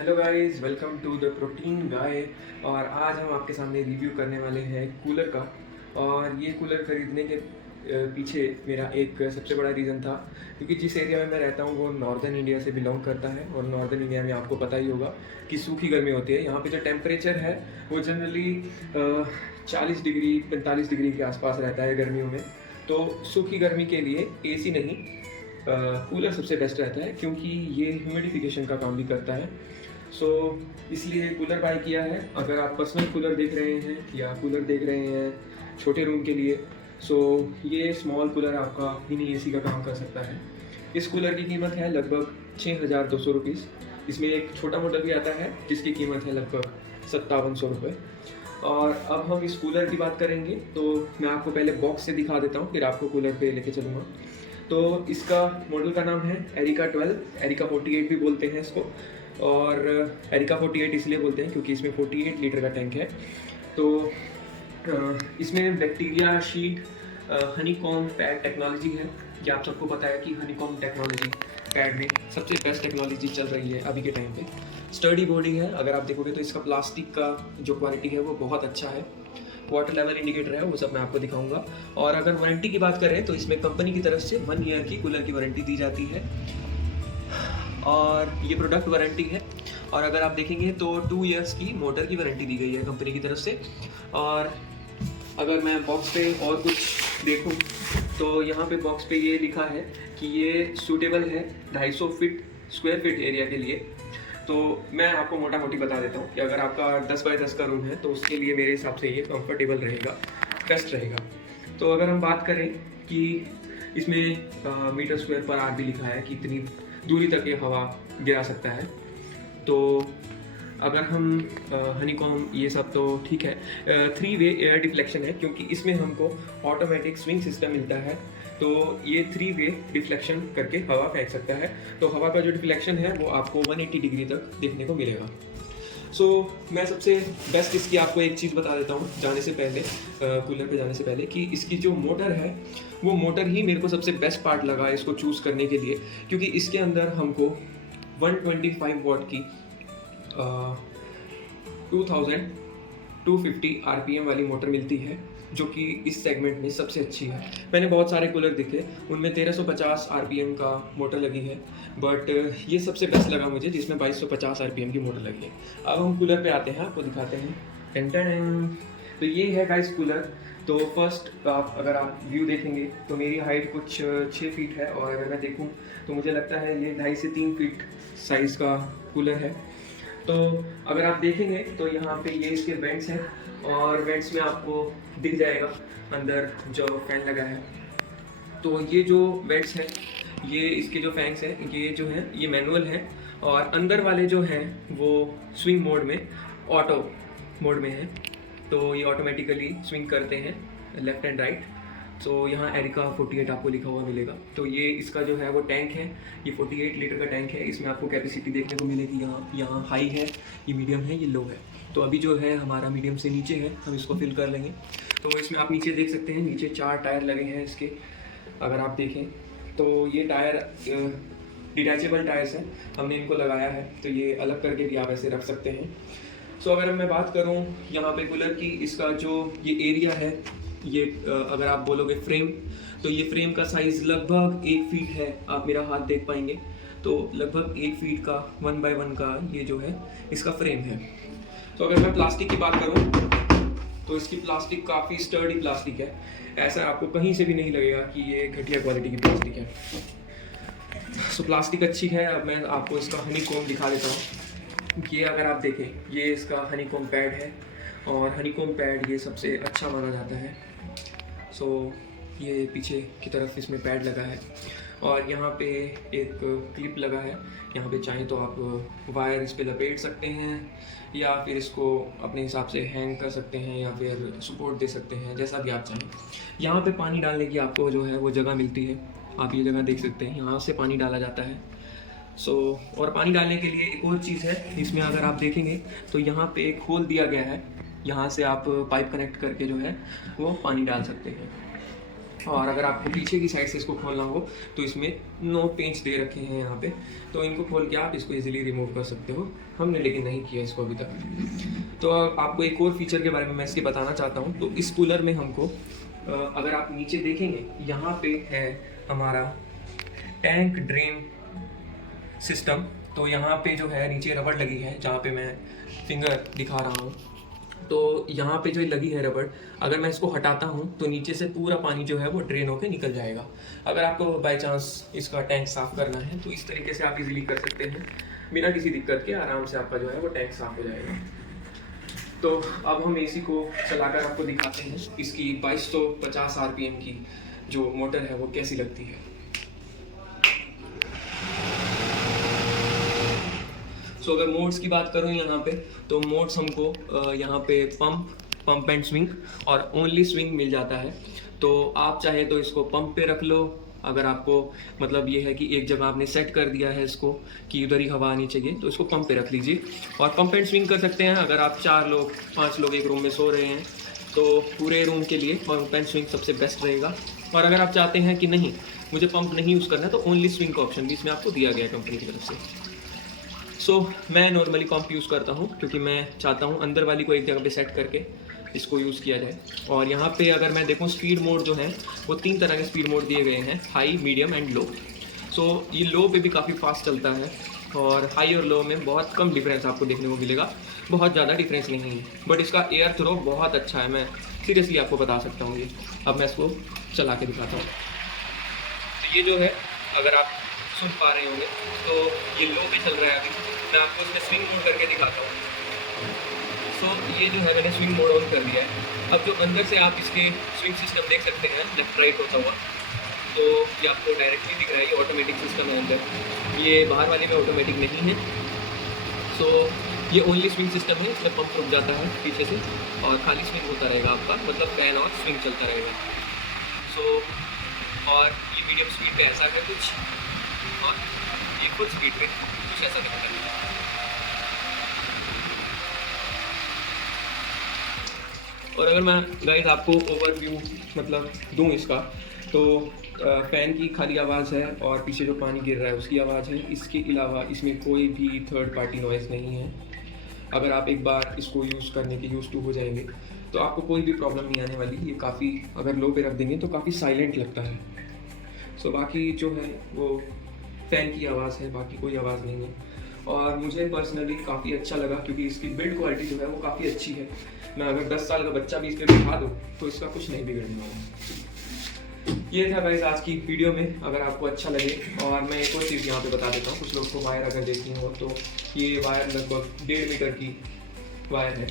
Hello guys, welcome to the protein guy. और आज हम आपके सामने रिव्यू करने वाले हैं कूलर का। और ये कूलर ख़रीदने के पीछे मेरा एक सबसे बड़ा रीज़न था, क्योंकि जिस एरिया में मैं रहता हूँ वो नॉर्दर्न इंडिया से बिलोंग करता है। और नॉर्दर्न इंडिया में आपको पता ही होगा कि सूखी गर्मी होती है। यहाँ पे जो टेम्परेचर है वो जनरली 40 डिग्री 45 डिग्री के आसपास रहता है गर्मियों में। तो सूखी गर्मी के लिए एसी नहीं, कूलर सबसे बेस्ट रहता है, क्योंकि ये ह्यूमिडिफिकेशन का काम भी करता है। इसलिए कूलर बाय किया है। अगर आप पर्सनल कूलर देख रहे हैं या कूलर देख रहे हैं छोटे रूम के लिए, ये स्मॉल कूलर आपका मिनी एसी का काम कर सकता है। इस कूलर की कीमत है लगभग 6200 रुपीज़। इसमें एक छोटा मॉडल भी आता है जिसकी कीमत है लगभग 5700 रुपये। और अब हम इस कूलर की बात करेंगे, तो मैं आपको पहले बॉक्स से दिखा देता हूँ, फिर आपको कूलर पे लेके चलूँगा। तो इसका मॉडल का नाम है एरिका 12, एरिका 48 भी बोलते हैं इसको। और एरिका 48 इसलिए बोलते हैं क्योंकि इसमें 48 लीटर का टैंक है। तो इसमें bacteria sheet honeycomb pad technology है। कि आप सबको पता है कि हनीकॉम टेक्नोलॉजी पैड में सबसे बेस्ट टेक्नोलॉजी चल रही है अभी के टाइम पे। स्टर्डी बॉडी है, अगर आप देखोगे तो इसका प्लास्टिक का जो क्वालिटी है वो बहुत अच्छा है। वाटर लेवल इंडिकेटर है, वो सब मैं आपको दिखाऊंगा। और अगर वारंटी की बात करें तो इसमें कंपनी की तरफ से 1 ईयर की कूलर की वारंटी दी जाती है, और ये प्रोडक्ट वारंटी है। और अगर आप देखेंगे तो 2 इयर्स की मोटर की वारंटी दी गई है कंपनी की तरफ से। और अगर मैं बॉक्स पे और कुछ देखूं तो यहाँ पे बॉक्स पे ये लिखा है कि ये सूटेबल है 250 स्क्वायर फीट एरिया के लिए। तो मैं आपको मोटा मोटी बता देता हूँ कि अगर आपका 10 बाय 10 का रूम है तो उसके लिए मेरे हिसाब से ये कंफर्टेबल रहेगा, बेस्ट रहेगा। तो अगर हम बात करें कि इसमें मीटर स्क्वायर पर आर भी लिखा है कि इतनी दूरी तक ये हवा गिरा सकता है। तो अगर हम हनीकॉम ये सब तो ठीक है। 3 वे एयर डिफ्लेक्शन है, क्योंकि इसमें हमको ऑटोमेटिक स्विंग सिस्टम मिलता है। तो ये 3 वे डिफ्लेक्शन करके हवा फेंक सकता है। तो हवा का जो डिफ्लेक्शन है वो आपको 180 डिग्री तक देखने को मिलेगा। मैं सबसे बेस्ट इसकी आपको एक चीज़ बता देता हूँ जाने से पहले, कूलर पे जाने से पहले, कि इसकी जो मोटर है वो मोटर ही मेरे को सबसे बेस्ट पार्ट लगा इसको चूज़ करने के लिए। क्योंकि इसके अंदर हमको 125 वॉट की 2250 आरपीएम वाली मोटर मिलती है, जो कि इस सेगमेंट में सबसे अच्छी है। मैंने बहुत सारे कूलर देखे, उनमें 1350 आरपीएम का मोटर लगी है, बट ये सबसे बेस्ट लगा मुझे जिसमें 2250 आरपीएम की मोटर लगी है। अब हम कूलर पे आते हैं, आपको दिखाते हैं। टेन। तो ये है गाइस कूलर। तो फर्स्ट अगर आप व्यू देखेंगे तो मेरी हाइट कुछ 6 फीट है, और अगर मैं देखूं तो मुझे लगता है ये 2.5 से 3 फीट साइज़ का कूलर है। तो अगर आप देखेंगे तो यहाँ पे ये इसके वेंट्स हैं, और वेंट्स में आपको दिख जाएगा अंदर जो फैन लगा है। तो ये जो वेंट्स हैं, ये इसके जो फैंस हैं, ये जो हैं ये मैनुअल हैं। और अंदर वाले जो हैं वो स्विंग मोड में, ऑटो मोड में हैं। तो ये ऑटोमेटिकली स्विंग करते हैं लेफ़्ट एंड राइट। यहाँ एरिका 48 आपको लिखा हुआ मिलेगा। तो ये इसका जो है वो टैंक है, ये 48 लीटर का टैंक है। इसमें आपको कैपेसिटी देखने को मिलेगी, यहाँ हाई है, ये मीडियम है, ये लो है। तो अभी जो है हमारा मीडियम से नीचे है, हम इसको फिल कर लेंगे। तो इसमें आप नीचे देख सकते हैं, नीचे 4 टायर लगे हैं इसके। अगर आप देखें तो ये टायर डिटैचेबल टायर्स हैं, हमने इनको लगाया है, तो ये अलग करके भी आप ऐसे रख सकते हैं। अगर मैं बात करूं यहाँ पे कूलर की, इसका जो ये एरिया है, ये अगर आप बोलोगे फ्रेम, तो ये फ्रेम का साइज़ लगभग 1 फीट है। आप मेरा हाथ देख पाएंगे तो लगभग 1 फीट का 1 बाय 1 का ये जो है इसका फ्रेम है। तो अगर मैं प्लास्टिक की बात करूं तो इसकी प्लास्टिक काफ़ी स्टर्डी प्लास्टिक है, ऐसा आपको कहीं से भी नहीं लगेगा कि ये घटिया क्वालिटी की प्लास्टिक है। प्लास्टिक अच्छी है। अब मैं आपको इसका हनीकॉम दिखा देता हूँ। ये अगर आप देखें, ये इसका हनीकॉम पैड है, और हनीकॉम पैड ये सबसे अच्छा माना जाता है। ये पीछे की तरफ इसमें पैड लगा है, और यहाँ पे एक क्लिप लगा है। यहाँ पे चाहें तो आप वायर इस पे लपेट सकते हैं, या फिर इसको अपने हिसाब से हैंग कर सकते हैं, या फिर सपोर्ट दे सकते हैं, जैसा भी आप चाहें। यहाँ पे पानी डालने की आपको जो है वो जगह मिलती है, आप ये जगह देख सकते हैं, यहाँ से पानी डाला जाता है। और पानी डालने के लिए एक और चीज़ है इसमें, अगर आप देखेंगे तो यहाँ पे एक होल दिया गया है, यहाँ से आप पाइप कनेक्ट करके जो है वो पानी डाल सकते हैं। और अगर आपको पीछे की साइड से इसको खोलना हो तो इसमें 9 पेंच दे रखे हैं यहाँ पे, तो इनको खोल के आप इसको इजीली रिमूव कर सकते हो। हमने लेकिन नहीं किया इसको अभी तक। तो आपको एक और फीचर के बारे में मैं इसके बताना चाहता हूँ। तो इस कूलर में हमको अगर आप नीचे देखेंगे यहाँ पे है हमारा टैंक ड्रेन सिस्टम। तो यहाँ पे जो है नीचे रबड़ लगी है, जहाँ पे मैं फिंगर दिखा रहा हूँ, तो यहाँ पे जो लगी है रबड़, अगर मैं इसको हटाता हूँ तो नीचे से पूरा पानी जो है वो ड्रेन होकर निकल जाएगा। अगर आपको बाय चांस इसका टैंक साफ़ करना है तो इस तरीके से आप इजीली कर सकते हैं, बिना किसी दिक्कत के आराम से आपका जो है वो टैंक साफ़ हो जाएगा। तो अब हम एसी को चलाकर आपको दिखाते हैं इसकी 2250 आरपीएम की जो मोटर है वो कैसी लगती है। सो अगर मोड्स की बात करूँ यहाँ पे, तो मोड्स हमको यहाँ पे पंप एंड स्विंग और ओनली स्विंग मिल जाता है। तो आप चाहे तो इसको पंप पे रख लो, अगर आपको मतलब ये है कि एक जगह आपने सेट कर दिया है इसको कि उधर ही हवा आनी चाहिए, तो इसको पंप पे रख लीजिए और पंप एंड स्विंग कर सकते हैं। अगर आप 4 लोग 5 लोग एक रूम में सो रहे हैं तो पूरे रूम के लिए पंप एंड स्विंग सबसे बेस्ट रहेगा। और अगर आप चाहते हैं कि नहीं मुझे पंप नहीं यूज़ करना है, तो ओनली स्विंग का ऑप्शन भी इसमें आपको दिया गया है कंपनी की तरफ से। मैं नॉर्मली पंप यूज़ करता हूँ क्योंकि मैं चाहता हूँ अंदर वाली को एक जगह पे सेट करके इसको यूज़ किया जाए। और यहाँ पे अगर मैं देखूँ स्पीड मोड जो है वो 3 तरह के स्पीड मोड दिए गए हैं, हाई, मीडियम एंड लो। ये लो पे भी काफ़ी फास्ट चलता है और हाई और लो में बहुत कम डिफरेंस आपको देखने को मिलेगा, बहुत ज़्यादा डिफरेंस नहीं है, बट इसका एयर थ्रो बहुत अच्छा है, मैं सीरियसली आपको बता सकता हूँ ये। अब मैं इसको चला के दिखाता हूँ। तो ये जो है अगर आप सुन पा रहे होंगे तो ये लो पे चल रहा है। अभी मैं आपको इसमें स्विंग मोड करके दिखाता हूँ। ये जो है मैंने स्विंग मोड ऑन कर दिया है। अब जो अंदर से आप इसके स्विंग सिस्टम देख सकते हैं लेफ्ट राइट होता हुआ, तो ये आपको डायरेक्टली दिख रहा है, ये ऑटोमेटिक सिस्टम है अंदर, ये बाहर वाले में ऑटोमेटिक नहीं है। ये ओनली स्विंग सिस्टम है, इसमें पंप रुक जाता है पीछे से और खाली स्विंग होता रहेगा आपका, मतलब फैन और स्विंग चलता रहेगा। और ये मीडियम स्पीड का ऐसा है कुछ, और ये फुल स्पीड पे कुछ ऐसा दिखता है। और अगर मैं गाइस आपको ओवरव्यू मतलब दूं इसका, तो फ़ैन की खाली आवाज़ है और पीछे जो पानी गिर रहा है उसकी आवाज़ है। इसके अलावा इसमें कोई भी थर्ड पार्टी नॉइज़ नहीं है। अगर आप एक बार इसको यूज़ करने के यूज़ टू हो जाएंगे तो आपको कोई भी प्रॉब्लम नहीं आने वाली। ये काफ़ी अगर लो पे रख देंगे तो काफ़ी साइलेंट लगता है। बाकी जो है वो फ़ैन की आवाज़ है, बाकी कोई आवाज़ नहीं है। और मुझे पर्सनली काफ़ी अच्छा लगा क्योंकि इसकी बिल्ड क्वालिटी जो है वो काफ़ी अच्छी है। मैं अगर 10 साल का बच्चा भी इस पर बिठा दूँ तो इसका कुछ नहीं बिगड़ने वाला। ये था गाइस आज की वीडियो में। अगर आपको अच्छा लगे, और मैं एक और चीज़ यहाँ पे बता देता हूँ, कुछ लोग को वायर अगर देखनी हो तो ये वायर लगभग 1.5 मीटर की वायर है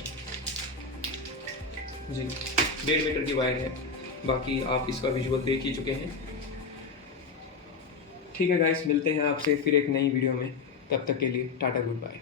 जी, 1.5 मीटर की वायर है। बाकी आप इसका विजुअल देख ही चुके हैं। ठीक है गाइस, मिलते हैं आपसे फिर एक नई वीडियो में, तब तक के लिए टाटा गुड बाय।